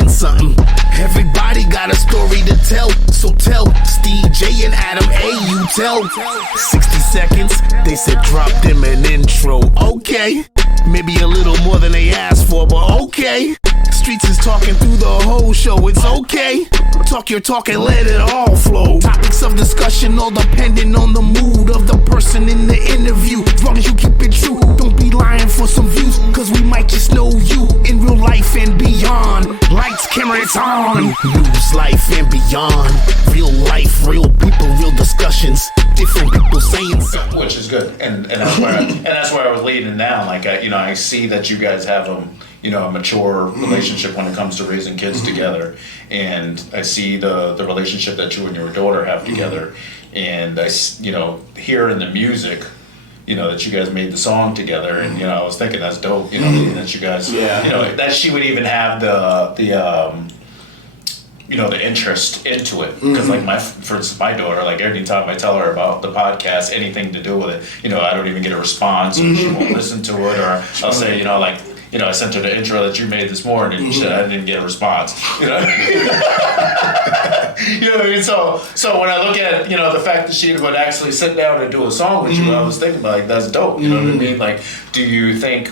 something. Everybody got a story to tell, so tell Steve J and Adam A. You tell 60 seconds. They said drop them an intro. Okay, maybe a little more than they asked for, but okay. Streets is talking through the whole show. It's okay. Talk your talk and let it all flow. Topics of discussion all depending on the mood of the person in the interview. As long as you keep it true, don't be lying for some views, cause we might just know you in real life and beyond. Lights, camera, it's on. News, life, and beyond. Real life, real people, real discussions. Different people saying something. Which is good, and that's where I was leading now. Like I see that you guys have a mature relationship when it comes to raising kids together, and I see the relationship that you and your daughter have together, and I hear in the music, that you guys made the song together, and I was thinking that's dope, that you guys, that she would even have the interest into it, because for instance, my daughter, like every time I tell her about the podcast, anything to do with it, I don't even get a response, or she won't listen to it, or I'll say, I sent her the intro that you made this morning, and she said I didn't get a response. You know what I mean? So when I look at the fact that she would actually sit down and do a song with you, I was thinking like that's dope. You know what I mean? Like, do you think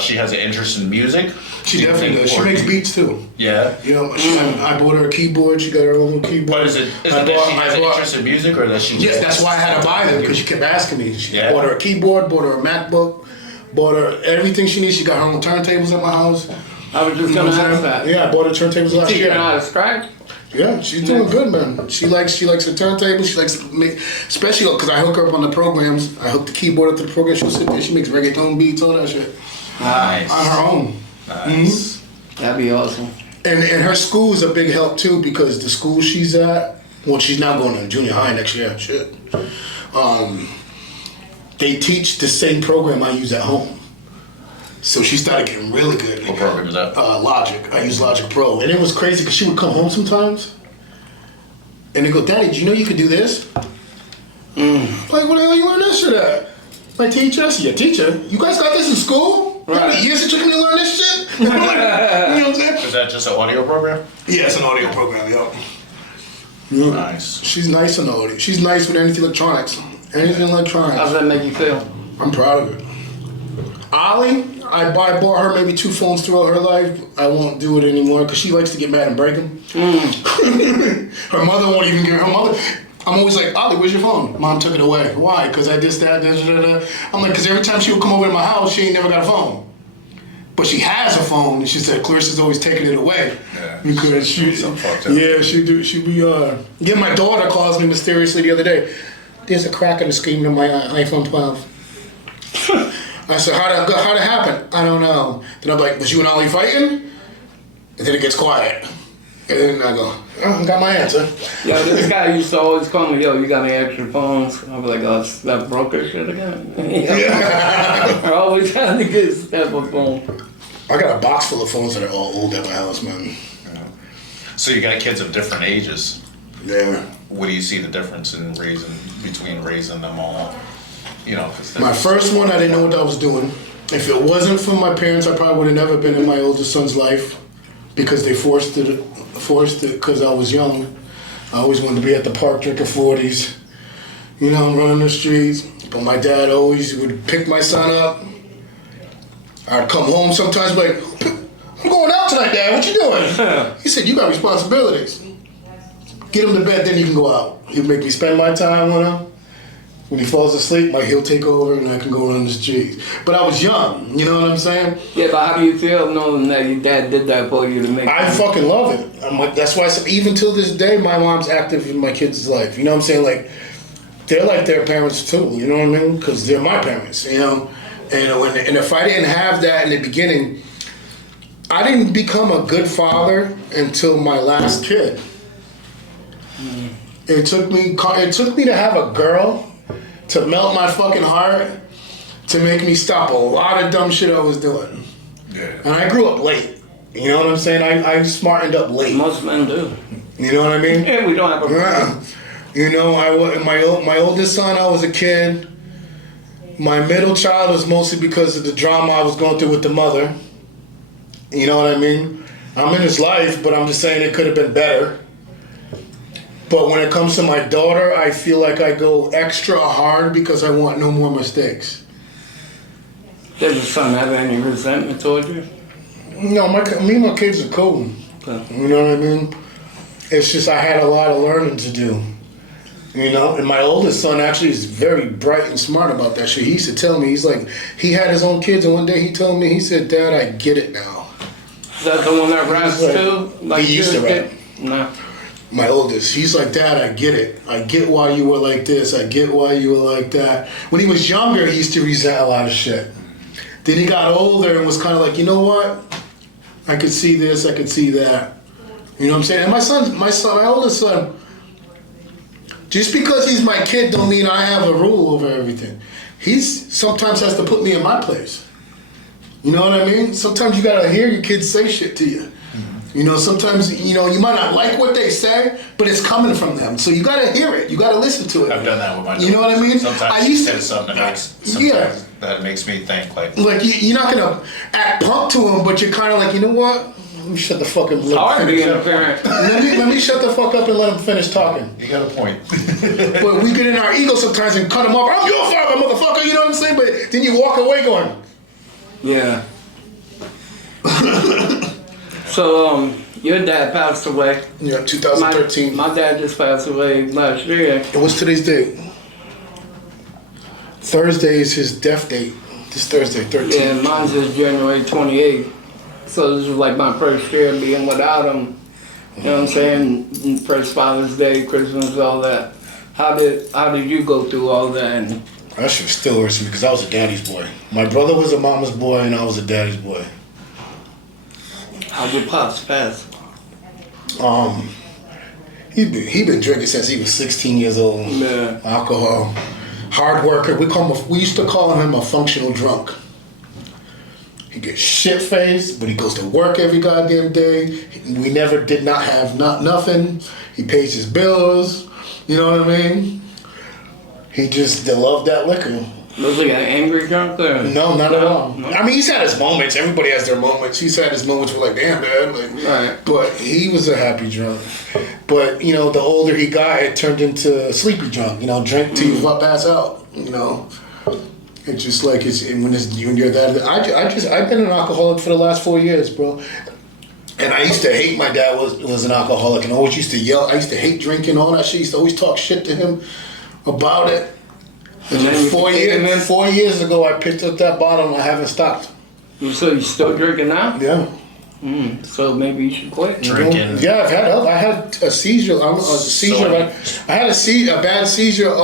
she has an interest in music? She definitely does. She makes beats too. Yeah. I bought her a keyboard. She got her own keyboard. But is it that she has an interest in music, or that she? Yes, that's why I had to buy them, because she kept asking me. I bought her a keyboard, bought her a MacBook. Bought her everything she needs. She got her own turntables at my house. I was just gonna ask that. Yeah, I bought her turntables last year. Teaching her how to scratch? Yeah, she's doing good, man. She likes her turntables. She likes to make, especially because I hook her up on the programs. I hook the keyboard up to the program. She'll sit there. She makes reggaeton beats, all that shit. Nice. On her own. Nice. That'd be awesome. And her school is a big help too, because the school she's at, well, she's now going to junior high next year. Shit. They teach the same program I use at home. So she started getting really good. What program is that? Logic. I use Logic Pro. And it was crazy because she would come home sometimes and they go, Daddy, did you know you could do this? Like, what the hell you learn this shit at? My teacher? I said, your teacher? You guys got this in school? Right. How many years it took me to learn this shit? You know what I'm saying? Is that just an audio program? Yeah, it's an audio program, yo. Nice. She's nice on the audio. She's nice with anything electronics. Anything electronics. How does that make you feel? I'm proud of it. Ollie, I bought her maybe 2 phones throughout her life. I won't do it anymore because she likes to get mad and break them. Her mother won't even give her mother. I'm always like, Ollie, where's your phone? Mom took it away. Why? Because I did that. I'm like, because every time she would come over to my house, she ain't never got a phone. But she has a phone, and she said Clarissa's always taking it away. Yeah, because she be yeah, my daughter calls me mysteriously the other day. There's a crack in the screen of my iPhone 12. I said, how'd it happen? I don't know. Then I'm like, was you and Ollie fighting? And then it gets quiet. And then I go, I got my answer. Yo, this guy used to always call me, yo, you got any extra phones? I'll be like, oh, it's that broker shit again. I always trying to get step a phone. I got a box full of phones that are all old at my house, man. Yeah. So you got kids of different ages. Yeah. What do you see the difference in between raising them all? My first one, I didn't know what I was doing. If it wasn't for my parents, I probably would have never been in my oldest son's life, because they forced it because I was young. I always wanted to be at the park drinking 40s, running the streets. But my dad always would pick my son up. I'd come home sometimes like, I'm going out tonight, Dad, what you doing? He said, you got responsibilities. Get him to bed, then you can go out. He'd make me spend my time with him. When he falls asleep, he'll take over and I can go around the streets. But I was young, you know what I'm saying? Yeah, but how do you feel knowing that your dad did that for you to make I fucking love it. That's why I said, even till this day, my mom's active in my kids' life. You know what I'm saying? Like, they're like their parents too, you know what I mean? Because they're my parents, And if I didn't have that in the beginning, I didn't become a good father until my last kid. It took me to have a girl to melt my fucking heart, to make me stop a lot of dumb shit I was doing. Yeah. And I grew up late. You know what I'm saying? I smartened up late. Most men do. You know what I mean? Yeah, we don't have a my oldest son, I was a kid. My middle child was mostly because of the drama I was going through with the mother. You know what I mean? I'm in his life, but I'm just saying it could have been better. But when it comes to my daughter, I feel like I go extra hard because I want no more mistakes. Does your son have any resentment towards you? No, me and my kids are cool. Okay. You know what I mean? It's just I had a lot of learning to do. You know, and my oldest son actually is very bright and smart about that shit. He used to tell me, he's like, he had his own kids, and one day he told me, he said, "Dad, I get it now." Is that the one that raps too? Like he used to rap. No. My oldest, he's like, "Dad, I get it. I get why you were like this. I get why you were like that." When he was younger, he used to resent a lot of shit. Then he got older and was kind of like, you know what? I could see this, I could see that. You know what I'm saying? And my oldest son, just because he's my kid don't mean I have a rule over everything. He's sometimes has to put me in my place. You know what I mean? Sometimes you gotta hear your kids say shit to you. You know, sometimes, you know, you might not like what they say, but it's coming from them. So you gotta hear it. You gotta listen to it. I've done that with my daughter. You know what I mean? Sometimes I she used to says something that makes me think like you're not gonna act punk to him, but you're kind of like, you know what? Let me shut the fuck up. Hard being a parent. Let me shut the fuck up and let him finish talking. You got a point. But we get in our ego sometimes and cut him off. I'm your father, motherfucker. You know what I'm saying? But then you walk away going, Yeah. So, your dad passed away. yeah, 2013. My dad just passed away last year. And what's today's date? Thursday is his death date. This Thursday, 13th. Yeah, mine's is January 28th. So this is like my first year being without him. You know what I'm saying? First Father's Day, Christmas, all that. How did you go through all that? And That shit still hurts me because I was a daddy's boy. My brother was a mama's boy and I was a daddy's boy. how'd your pops pass? He been drinking since he was 16 years old. Yeah. Alcohol, hard worker. We used to call him a functional drunk. He gets shit faced, but he goes to work every goddamn day. We never did not have nothing. He pays his bills. You know what I mean? He just loved that liquor. Was he an angry drunk or? No, not at all. No? I mean, he's had his moments. Everybody has their moments. He's had his moments where like, damn, man. Like, Right. But he was a happy drunk. But, you know, the older he got, it turned into a sleepy drunk. You know, drink till you pass out, you know. It's just like, when you're that, I've been an alcoholic for the last 4 years, bro. And I used to hate my dad was an alcoholic and always used to yell. I used to hate drinking, all that shit. I used to always talk shit to him about it. And then 4 years ago, I picked up that bottle and I haven't stopped. So you still drinking now? Yeah. So maybe you should quit. Drinking. Yeah, I've had help. I had a seizure. I had a bad seizure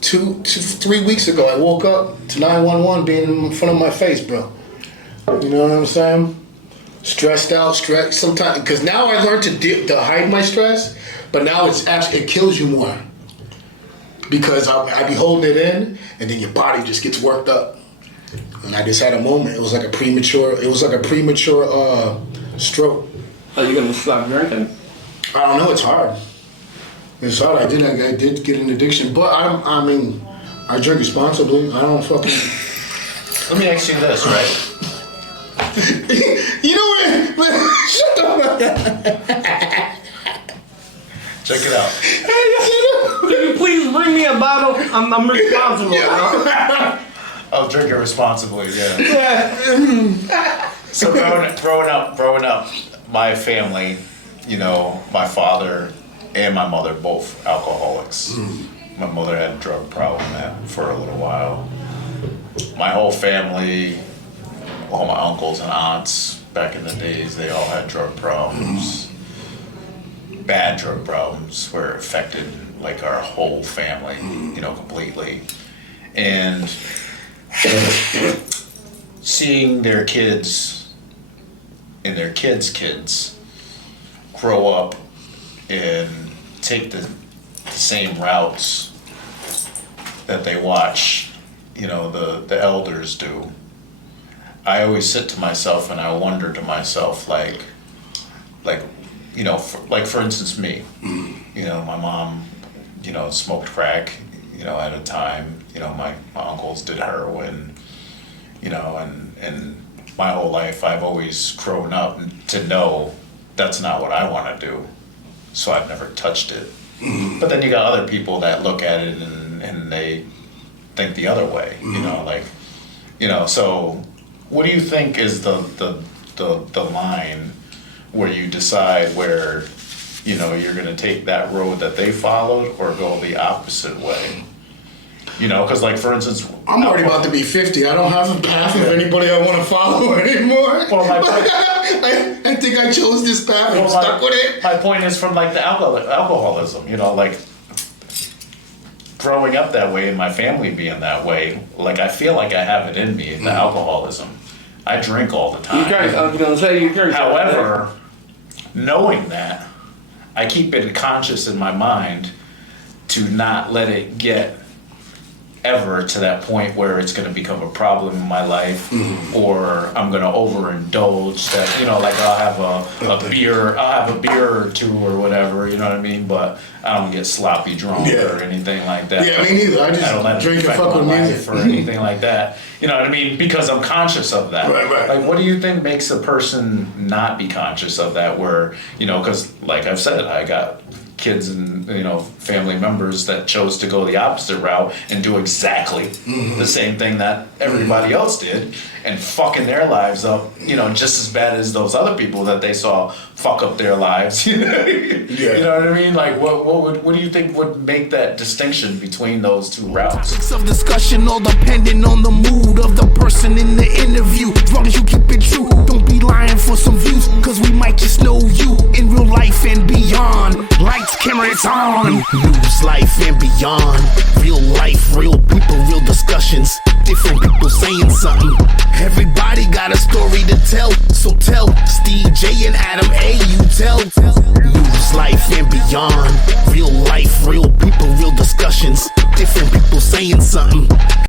3 weeks ago. I woke up to 911 being in front of my face, bro. You know what I'm saying? Stressed out, sometimes, because now I learned to hide my stress, but now it kills you more. Because I be holding it in, and then your body just gets worked up. And I just had a moment. It was like a premature stroke. Are you gonna stop drinking? I don't know. It's hard. It's hard. I did get an addiction, but I mean, I drink responsibly. I don't fucking. Let me ask you this, right? You know what? Shut the fuck up. Check it out. Can you please bring me a bottle? I'm responsible. I'll drink it responsibly, yeah. Yeah. So growing up, my family, you know, my father and my mother both alcoholics. My mother had a drug problem for a little while. My whole family, all my uncles and aunts back in the days, they all had drug problems. Bad drug problems where it affected like our whole family, you know, completely. And seeing their kids and their kids grow up and take the same routes that they watch, you know, the elders do. I always sit to myself and I wonder to myself, like, you know, for instance, me, you know, my mom, you know, smoked crack, you know, at a time, you know, my uncles did heroin, you know, and my whole life, I've always grown up to know that's not what I want to do. So I've never touched it. But then you got other people that look at it and they think the other way, you know, like, you know, so what do you think is the line where you decide where, you know, you're going to take that road that they followed or go the opposite way? You know, because like, for instance, I'm already about to be 50. I don't have a path of anybody I want to follow anymore. Well, I think I chose this path and I'm stuck with it. My point is from like the alcoholism, you know, like growing up that way and my family being that way, like I feel like I have it in me, the alcoholism. I drink all the time. I was gonna say you drink. However, knowing that, I keep it conscious in my mind to not let it get ever to that point where it's going to become a problem in my life, or I'm going to overindulge. That, you know, like I'll have a beer or two or whatever, you know what I mean? But I don't get sloppy drunk or anything like that. Yeah, me neither. I don't let just drink it and affect fuck with my music life or anything like that. You know what I mean? Because I'm conscious of that. Right. Like, what do you think makes a person not be conscious of that? Where, you know, because like I've said, I got kids and, you know, family members that chose to go the opposite route and do exactly the same thing that everybody else did and fucking their lives up, you know, just as bad as those other people that they saw fuck up their lives. You know what I mean? Like, what do you think would make that distinction between those two routes? Topics of discussion all depending on the mood of the person in the interview. As long as you keep it true, don't be lying for some views, cause we might just know you in real life and beyond. Lights, camera, it's on. News, life and beyond. Real life, real people, real discussions. Different people saying something. Everybody got a story to tell, so tell Steve, J, and Adam A. You tell. News, life and beyond. Real life, real people, real discussions. Different people saying something.